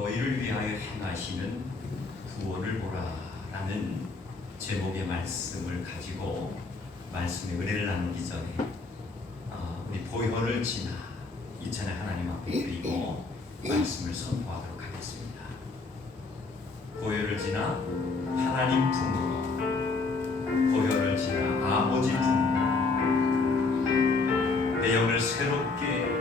너희를 위하여 행하시는 구원을 보라 라는 제목의 말씀을 가지고 말씀의 은혜를 나누기 전에 우리 보혈을 지나 이전에 하나님 앞에 드리고 말씀을 선포하도록 하겠습니다. 보혈을 지나 하나님 품으로, 보혈을 지나 아버지 품으로 내 영을 새롭게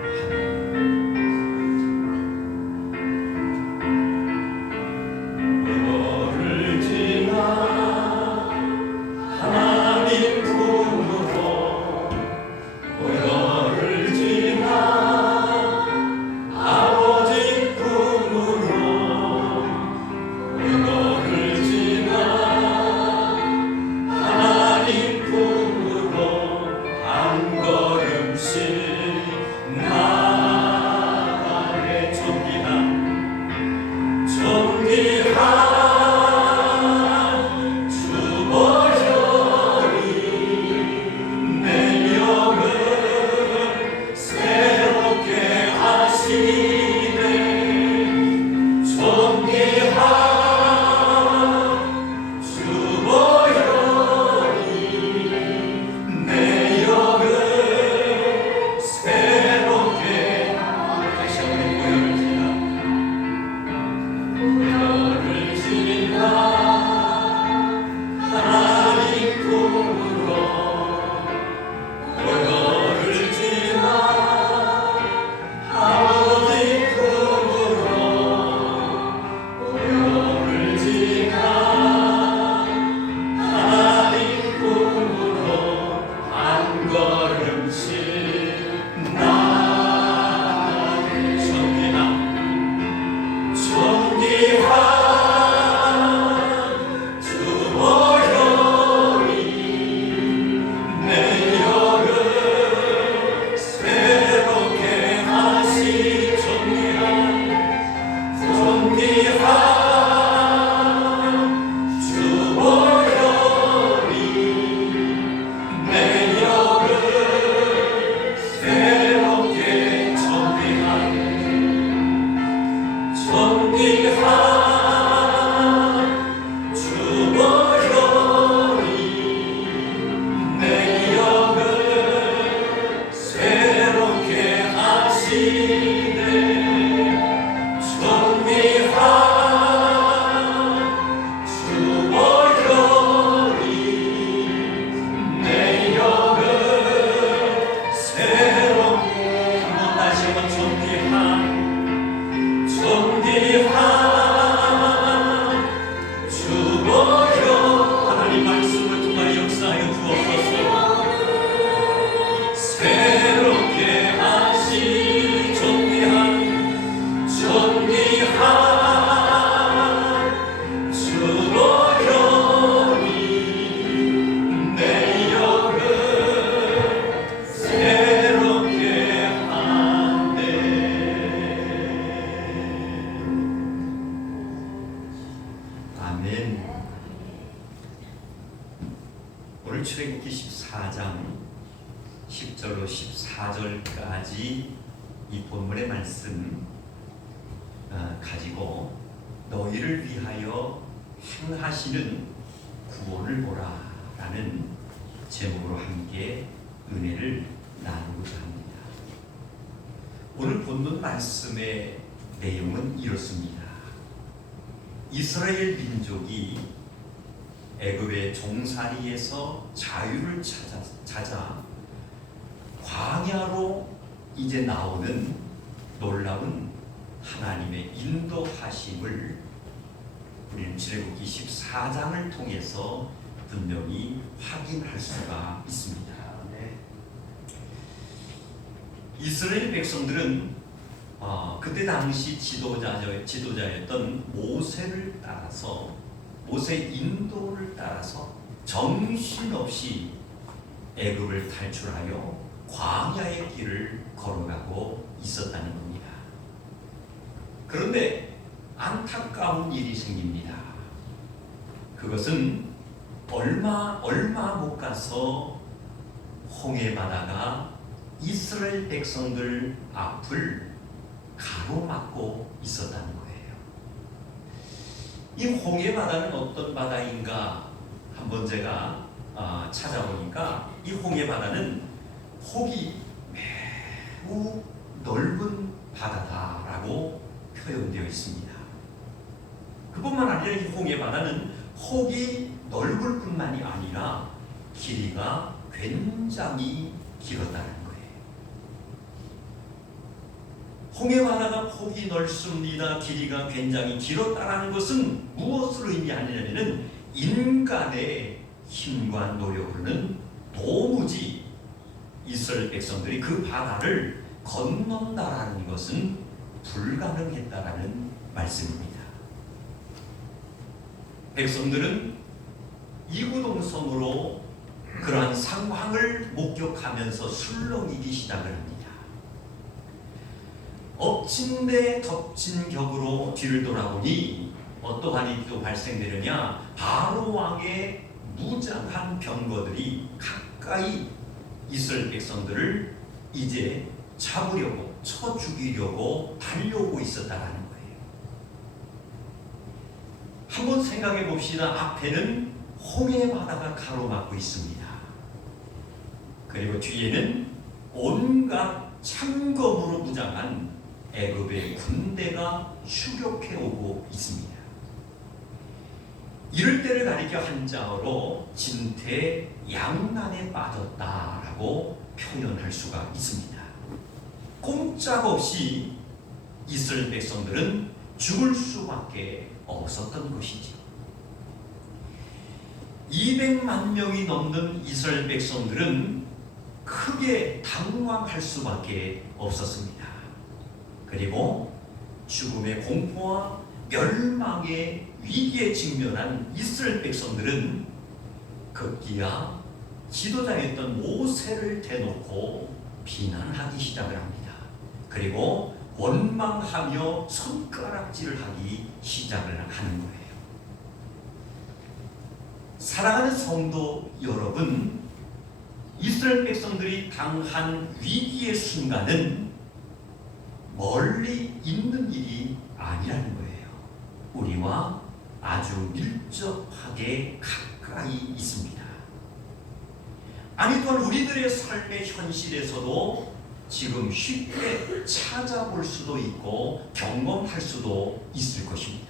하는 오늘 출애굽기 14장 10절로 14절까지 이 본문의 말씀 가지고 너희를 위하여 행하시는 구원을 보라 라는 제목으로 함께 은혜를 나누고자 합니다. 오늘 본문 말씀의 내용은 이렇습니다. 이스라엘 민족이 애굽의 종살이에서 자유를 찾아 광야로 이제 나오는 놀라운 하나님의 인도하심을 우리는 출애굽기 14장을 통해서 분명히 확인할 수가 있습니다. 이스라엘 백성들은 그때 당시 지도자였던 모세를 따라서, 모세의 인도를 따라서 정신없이 애굽을 탈출하여 광야의 길을 걸어가고 있었다는 겁니다. 그런데 안타까운 일이 생깁니다. 그것은 얼마 못 가서 홍해 바다가 이스라엘 백성들 앞을 가로막고 있었다는 거예요. 이 홍해 바다는 어떤 바다인가 한번 제가 찾아보니까 이 홍해 바다는 폭이 매우 넓은 바다다라고 표현되어 있습니다. 그뿐만 아니라 이 홍해 바다는 폭이 넓을 뿐만이 아니라 길이가 굉장히 길었다는 거예요. 홍해 바다가 폭이 넓습니다. 길이가 굉장히 길었다는 것은 무엇을 의미하느냐면 인간의 힘과 노력으로는 도무지 이스라엘 백성들이 그 바다를 건넌다라는 것은 불가능했다라는 말씀입니다. 백성들은 이구동성으로 그러한 상황을 목격하면서 술렁이기 시작을 합니다. 엎친 데 덮친 격으로 뒤를 돌아보니 어떠한 일이 또 발생되느냐, 바로 왕의 무장한 병거들이 가까이 이스라엘 백성들을 이제 잡으려고, 쳐 죽이려고 달려오고 있었다라는 거예요. 한번 생각해 봅시다. 앞에는 홍해 바다가 가로막고 있습니다. 그리고 뒤에는 온갖 창검으로 무장한 애굽의 군대가 추격해 오고 있습니다. 이럴 때를 가리켜 한자어로 진퇴양난에 빠졌다라고 표현할 수가 있습니다. 꼼짝없이 이스라엘 백성들은 죽을 수밖에 없었던 것이지. 200만 명이 넘는 이스라엘 백성들은 크게 당황할 수밖에 없었습니다. 그리고 죽음의 공포와 멸망의 위기에 직면한 이스라엘 백성들은 급기야 지도자였던 모세를 대놓고 비난하기 시작을 합니다. 그리고 원망하며 손가락질을 하기 시작을 하는 거예요. 사랑하는 성도 여러분, 이스라엘 백성들이 당한 위기의 순간은 멀리 있는 일이 아니라는 거예요. 우리와 아주 밀접하게 가까이 있습니다. 아니, 또한 우리들의 삶의 현실에서도 지금 쉽게 찾아볼 수도 있고 경험할 수도 있을 것입니다.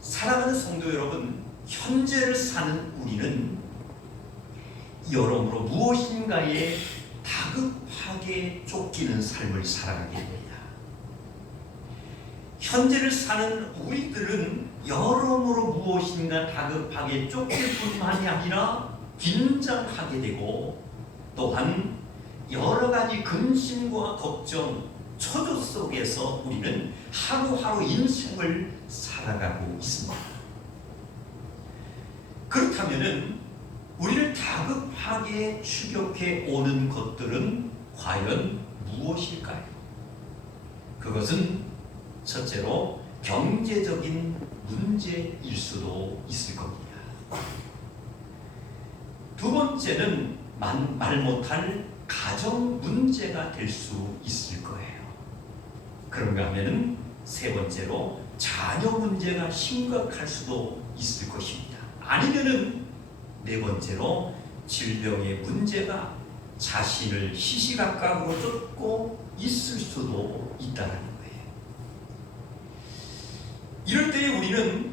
사랑하는 성도 여러분, 현재를 사는 우리는 여러모로 무엇인가에 다급하게 쫓기는 삶을 살아가게 됩니다. 현재를 사는 우리들은 여러모로 무엇인가 다급하게 쫓길 뿐만이 아니라 긴장하게 되고, 또한 여러 가지 근심과 걱정, 초조 속에서 우리는 하루하루 인생을 살아가고 있습니다. 그렇다면은 우리를 다급하게 추격해 오는 것들은 과연 무엇일까요? 그것은 첫째로 경제적인 문제일 수도 있을 겁니다. 두 번째는 말 못할 가정 문제가 될 수 있을 거예요. 그런가 하면은 세 번째로 자녀 문제가 심각할 수도 있을 것입니다. 아니면은 네 번째로 질병의 문제가 자신을 시시각각으로 쫓고 있을 수도 있다는 거예요. 이럴 때 우리는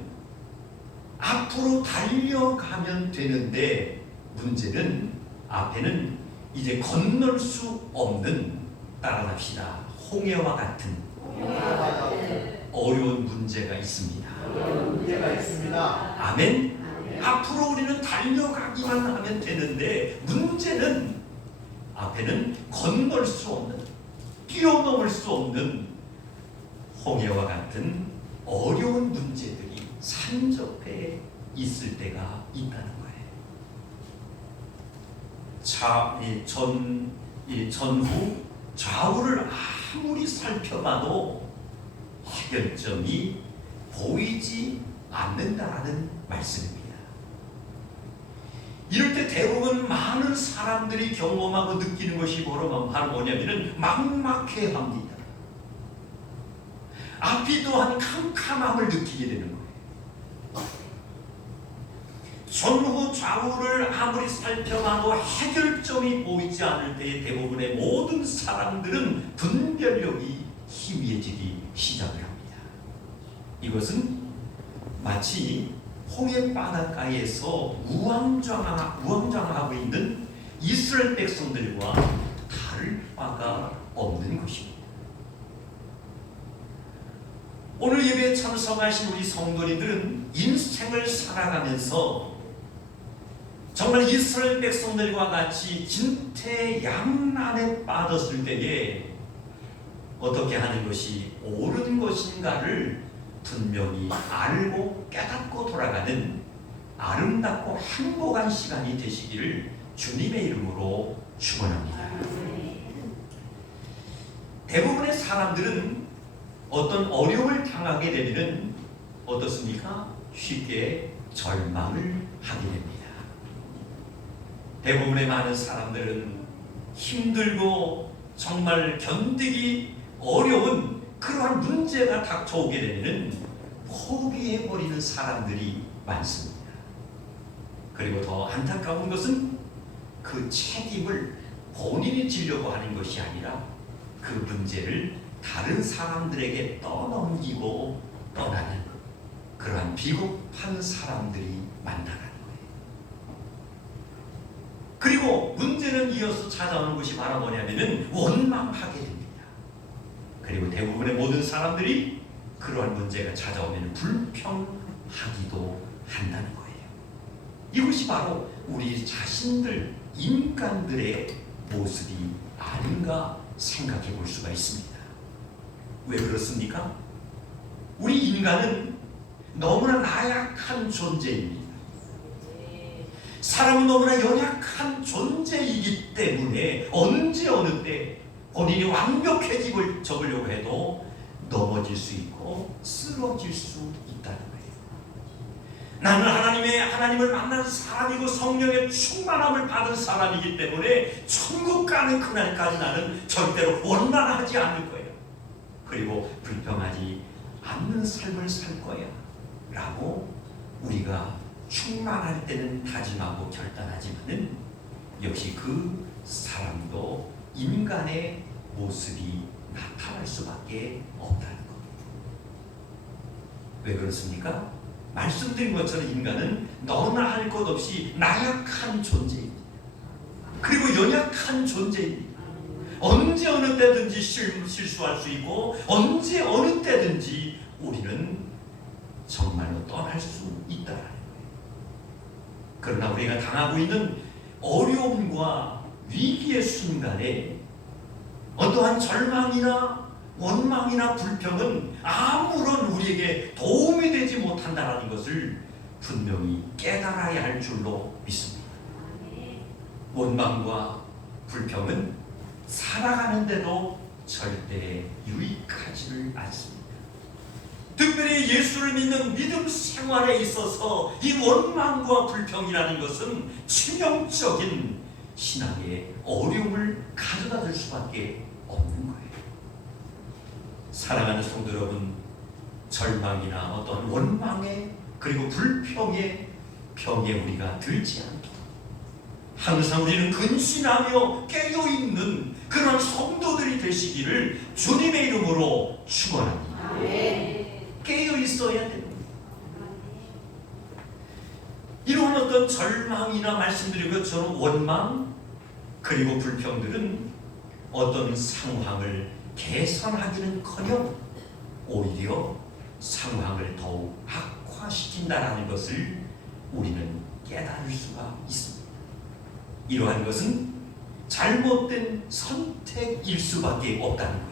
앞으로 달려가면 되는데, 문제는 앞에는 이제 건널 수 없는, 따라합시다, 홍해와 같은 어려운 문제가 있습니다. 아멘. 앞으로 우리는 달려가기만 하면 되는데, 문제는 앞에는 건널 수 없는, 뛰어넘을 수 없는 홍해와 같은 어려운 문제들이 산적해 있을 때가 있다는 거예요. 전후 좌우를 아무리 살펴봐도 해결점이 보이지 않는다는 말씀입니다. 이럴 때 대부분 많은 사람들이 경험하고 느끼는 것이 바로 뭐냐면은 막막해합니다. 앞이 또한 캄캄함을 느끼게 되는 거예요. 전후 좌우를 아무리 살펴봐도 해결점이 보이지 않을 때에 대부분의 모든 사람들은 분별력이 희미해지기 시작을 합니다. 이것은 마치 홍해 바닷가에서 우왕좌왕하고 있는 이스라엘 백성들과 다를 바가 없는 것입니다. 오늘 예배에 참석하신 우리 성도님들은 인생을 살아가면서 정말 이스라엘 백성들과 같이 진퇴양난에 빠졌을 때에 어떻게 하는 것이 옳은 것인가를 분명히 알고 깨닫고 돌아가는 아름답고 행복한 시간이 되시기를 주님의 이름으로 축원합니다. 대부분의 사람들은 어떤 어려움을 당하게 되면 어떻습니까? 쉽게 절망을 하게 됩니다. 대부분의 많은 사람들은 힘들고 정말 견디기 어려운 그러한 문제가 닥쳐오게 되면 포기해버리는 사람들이 많습니다. 그리고 더 안타까운 것은 그 책임을 본인이 지려고 하는 것이 아니라 그 문제를 다른 사람들에게 떠넘기고 떠나는 그러한 비겁한 사람들이 많다는 거예요. 그리고 문제는 이어서 찾아오는 것이 바로 뭐냐면은 원망하게 됩니다. 그리고 대부분의 모든 사람들이 그러한 문제가 찾아오면 불평하기도 한다는 거예요. 이것이 바로 우리 자신들 인간들의 모습이 아닌가 생각해 볼 수가 있습니다. 왜 그렇습니까? 우리 인간은 너무나 나약한 존재입니다. 사람은 너무나 연약한 존재이기 때문에 언제 어느 때 본인이 완벽해지려고 해도 넘어질 수 있고 쓰러질 수 있다는 거예요. 나는 하나님을 만난 사람이고 성령의 충만함을 받은 사람이기 때문에 천국 가는 그날까지 나는 절대로 원망하지 않을 거예요. 그리고 불평하지 않는 삶을 살 거야 라고 우리가 충만할 때는 다짐하고 결단하지만은 역시 그 사람도 인간의 모습이 나타날 수밖에 없다는 겁니다. 왜 그렇습니까? 말씀드린 것처럼 인간은 너나 할 것 없이 나약한 존재입니다. 그리고 연약한 존재입니다. 언제 어느 때든지 실수할 수 있고 언제 어느 때든지 우리는 정말로 떠날 수 있다는 거예요. 그러나 우리가 당하고 있는 어려움과 위기의 순간에 어떠한 절망이나 원망이나 불평은 아무런 우리에게 도움이 되지 못한다는 것을 분명히 깨달아야 할 줄로 믿습니다. 원망과 불평은 살아가는데도 절대 유익하지를 않습니다. 특별히 예수를 믿는 믿음 생활에 있어서 이 원망과 불평이라는 것은 치명적인 신앙의 어려움을 가져다 줄 수밖에 없는 거예요. 사랑하는 성도 여러분, 절망이나 어떤 원망에 그리고 불평의 병에 우리가 들지 않도록 항상 우리는 근신하며 깨어있는 그런 성도들이 되시기를 주님의 이름으로 축원합니다. 깨어있어야 됩니다. 이런 어떤 절망이나 말씀드린 것처럼 원망 그리고 불평들은 어떤 상황을 개선하기는커녕 오히려 상황을 더욱 악화시킨다는 것을 우리는 깨달을 수가 있습니다. 이러한 것은 잘못된 선택일 수밖에 없다는 거예요.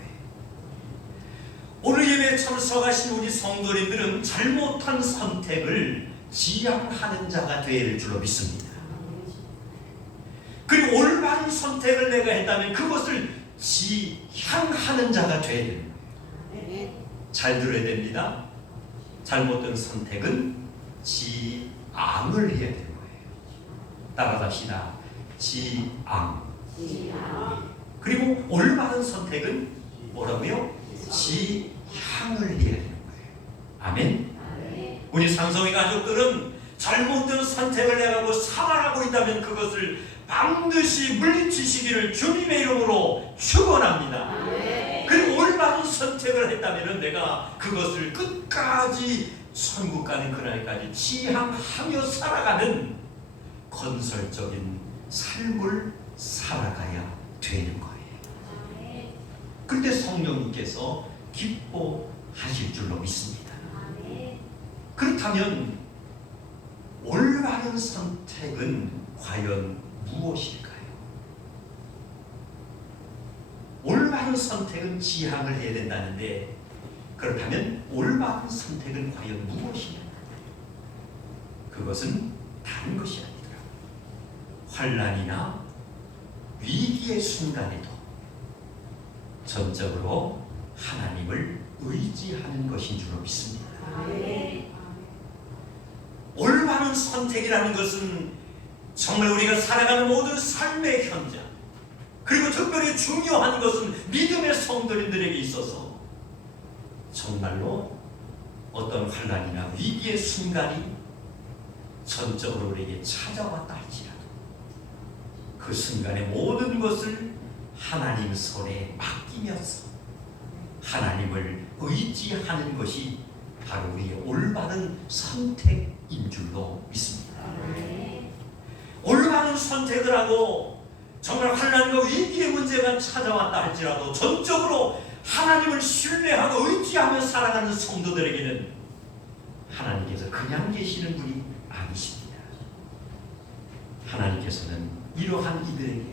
오늘 예배에 참석하신 우리 성도님들은 잘못한 선택을 지양하는 자가 되어야 줄로 믿습니다. 그리고 올바른 선택을 내가 했다면 그것을 지향하는 자가 되어야 됩니다. 잘 들어야 됩니다. 잘못된 선택은 지앙을 해야 되는 거예요. 따라갑시다. 지앙. 그리고 올바른 선택은 뭐라고요? 지향 지향을 해야 되는 거예요. 아멘. 우리 상성의 가족들은 잘못된 선택을 해가고 살아가고 있다면 그것을 반드시 물리치시기를 주님의 이름으로 축원합니다. 그리고 올바른 선택을 했다면 내가 그것을 끝까지 천국 가는 그날까지 지향하며 살아가는 건설적인 삶을 살아가야 되는 거예요. 그때 성령님께서 기뻐하실 줄로 믿습니다. 그렇다면 올바른 선택은 과연 무엇일까요? 올바른 선택은 지향을 해야 된다는데, 그렇다면 올바른 선택은 과연 무엇이냐? 그것은 다른 것이 아니더라. 환난이나 위기의 순간에도 전적으로 하나님을 의지하는 것인 줄로 믿습니다. 올바른 선택이라는 것은 정말 우리가 살아가는 모든 삶의 현장, 그리고 특별히 중요한 것은 믿음의 성도님들에게 있어서 정말로 어떤 환난이나 위기의 순간이 전적으로 우리에게 찾아왔다 할지라도 그 순간의 모든 것을 하나님 손에 맡기면서 하나님을 의지하는 것이 바로 우리의 올바른 선택인 줄로 믿습니다. 올바른 선택을 하고 정말 환난과 위기의 문제가 찾아왔다 할지라도 전적으로 하나님을 신뢰하고 의지하며 살아가는 성도들에게는 하나님께서 그냥 계시는 분이 아니십니다. 하나님께서는 이러한 이들에게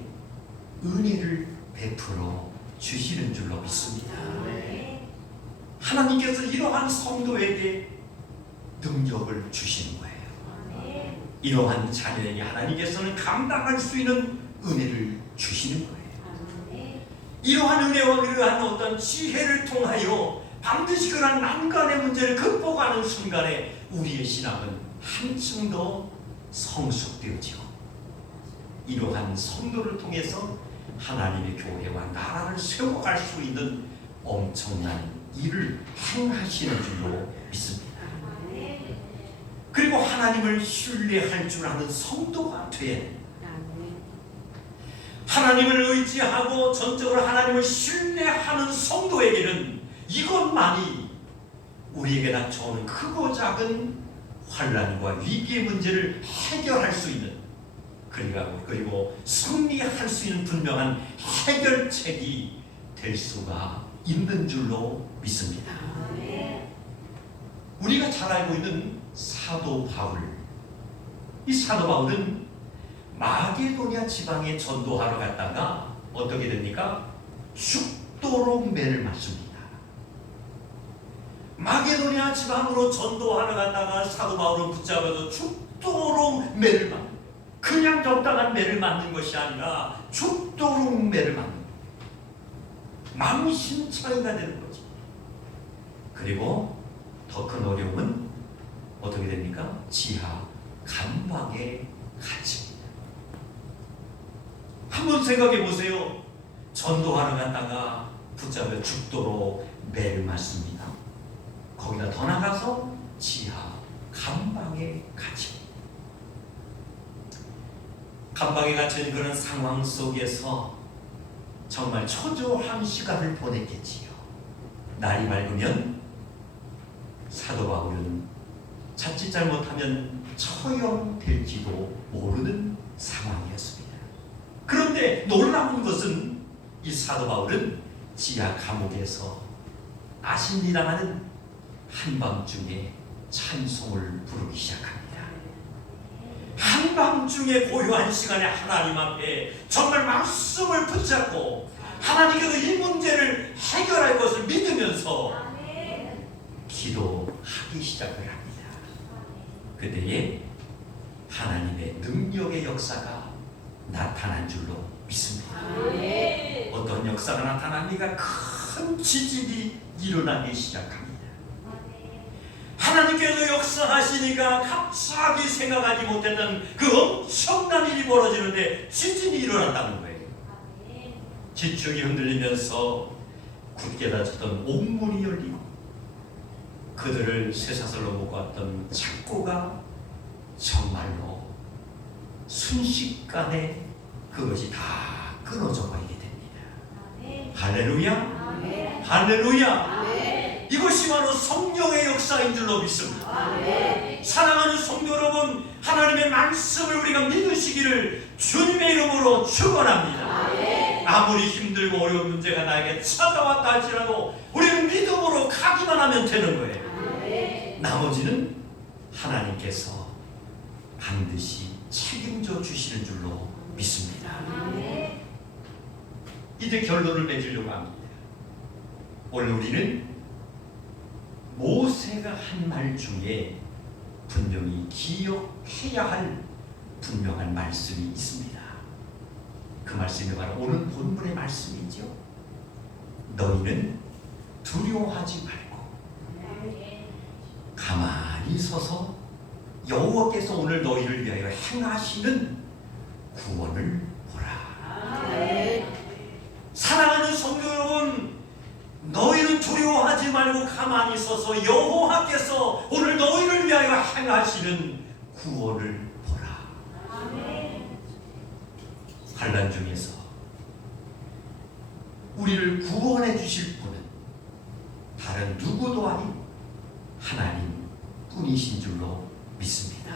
은혜를 베풀어 주시는 줄로 믿습니다. 하나님께서 이러한 성도에게 능력을 주시는 거예요. 이러한 자녀에게 하나님께서는 감당할 수 있는 은혜를 주시는 거예요. 이러한 은혜와 이러한 어떤 지혜를 통하여 반드시 그러한 난간의 문제를 극복하는 순간에 우리의 신앙은 한층 더 성숙되어지고, 이러한 성도를 통해서 하나님의 교회와 나라를 세워갈 수 있는 엄청난 일을 행하시는 줄로 믿습니다. 그리고 하나님을 신뢰할 줄 아는 성도가 되어야 됩니다. 하나님을 의지하고 전적으로 하나님을 신뢰하는 성도에게는 이것만이 우리에게 닥쳐오는 크고 작은 환난과 위기의 문제를 해결할 수 있는, 그리고 승리할 수 있는 분명한 해결책이 될 수가 있는 줄로 믿습니다. 우리가 잘 알고 있는 사도 바울, 이 사도 바울은 마게도냐 지방에 전도하러 갔다가 어떻게 됩니까? 죽도록 매를 맞습니다. 마게도냐 지방으로 전도하러 갔다가 사도 바울은 붙잡아서 죽도록 매를 맞는, 그냥 적당한 매를 맞는 것이 아니라 죽도록 매를 맞는, 망신창이가 되는 거죠. 그리고 더 큰 어려움은 어떻게 됩니까? 지하 감방에 갇힙니다. 한번 생각해 보세요. 전도하러 갔다가 붙잡혀 죽도록 매를 맞습니다. 거기다 더 나가서 지하 감방에 갇힙니다. 감방에 갇힌 그런 상황 속에서 정말 초조한 시간을 보냈겠지요. 날이 밝으면 사도 바울은 자칫 잘못하면 처형될지도 모르는 상황이었습니다. 그런데 놀라운 것은 이 사도 바울은 지하 감옥에서 아신이라는 한밤중에 찬송을 부르기 시작합니다. 한밤중에 고요한 시간에 하나님 앞에 정말 말씀을 붙잡고 하나님께서 이 문제를 해결할 것을 믿으면서 기도하기 시작을 합니다. 그때에 하나님의 능력의 역사가 나타난 줄로 믿습니다. 어떤 역사가 나타납니까? 큰 지진이 일어나기 시작합니다. 하나님께서 역사하시니까 갑자기 생각하지 못했던 그 엄청난 일이 벌어지는데 지진이 일어났다는 거예요. 지축이 흔들리면서 굳게 닫혔던 옥문이 열리고 그들을 쇠사슬로 묶었던 착고가 정말로 순식간에 그것이 다 끊어져 버리게 됩니다. 할렐루야! 할렐루야! 이것이 바로 성령의 역사인 줄로 믿습니다. 사랑하는 성도 여러분, 하나님의 말씀을 우리가 믿으시기를 주님의 이름으로 축원합니다. 아무리 힘들고 어려운 문제가 나에게 찾아왔다 할지라도 우리는 믿음으로 가기만 하면 되는 거예요. 나머지는 하나님께서 반드시 책임져 주시는 줄로 믿습니다. 이제 결론을 맺으려고 합니다. 오늘 우리는 모세가 한 말 중에 분명히 기억해야 할 분명한 말씀이 있습니다. 그 말씀이 바로 오늘 본문의 말씀이죠. 너희는 두려워하지 말고 가만히 서서 여호와께서 오늘 너희를 위하여 행하시는 구원을 보라. 사랑하는 성도 여러분, 너희는 두려워하지 말고 가만히 서서 여호와께서 오늘 너희를 위하여 행하시는 구원을 보라. 환난 중에서 우리를 구원해 주실 분은 다른 누구도 아닌 하나님 뿐이신 줄로 믿습니다.